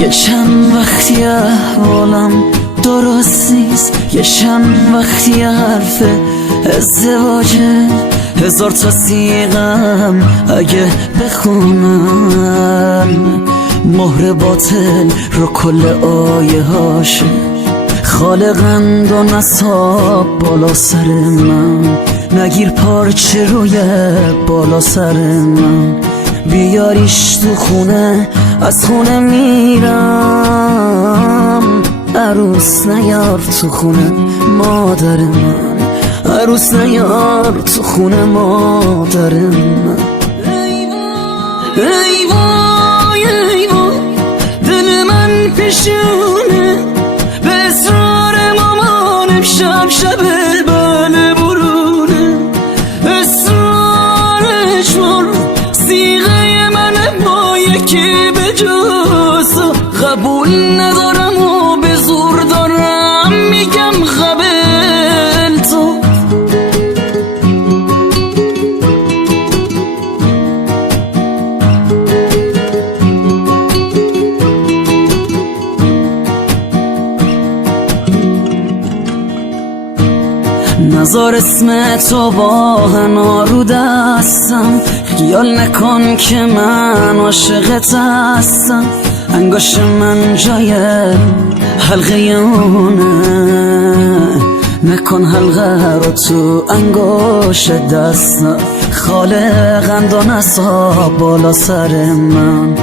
یه چند وقتی احوالم درست نیست، یه چند وقتی حرف ازدواجه، 1000 تا سیغم اگه بخونم، مهر باطل رو کل آیه هاشه، خالقند و نصاب بالا سر من، نگیر پارچه روی بالا سر من، بیاریش تو خونه از خونه میرم، عروس نیار تو خونه مادر من، عروس نیار تو خونه مادر من. ای وای ای وای دل من پیشونه، به اصرار مامانم شب بله برونه، اصرارش مر سیغه من با یکی به جز قبول ندارم و به زور دارم میگم قبل تو. نزار اسم تو با حنا رو دستم، خیال نکن که من عاشقت هستم، انگاش من جای حلقه اونه، نکن حلقه رو تو انگاش دستم، خالقند و نصاب بالا سر من،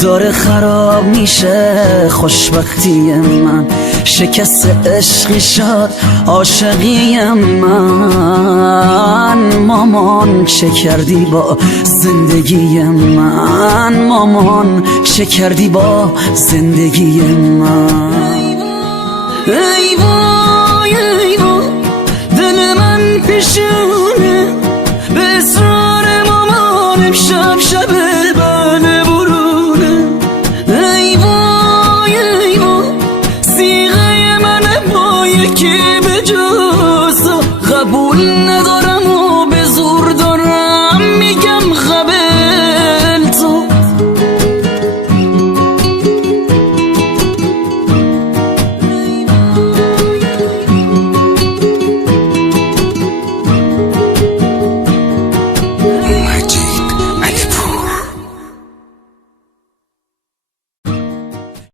داره خراب میشه خوشبختی من، شکست عشقی شد عاشقی من، مامان چه کردی با زندگی من، مامان چه کردی با زندگی من. ای وای ای وای دل من پیشونه، به اصرار مامانم شب بله برونه، ای وای ای وای سیغه من با یکی به جز قبول ندارم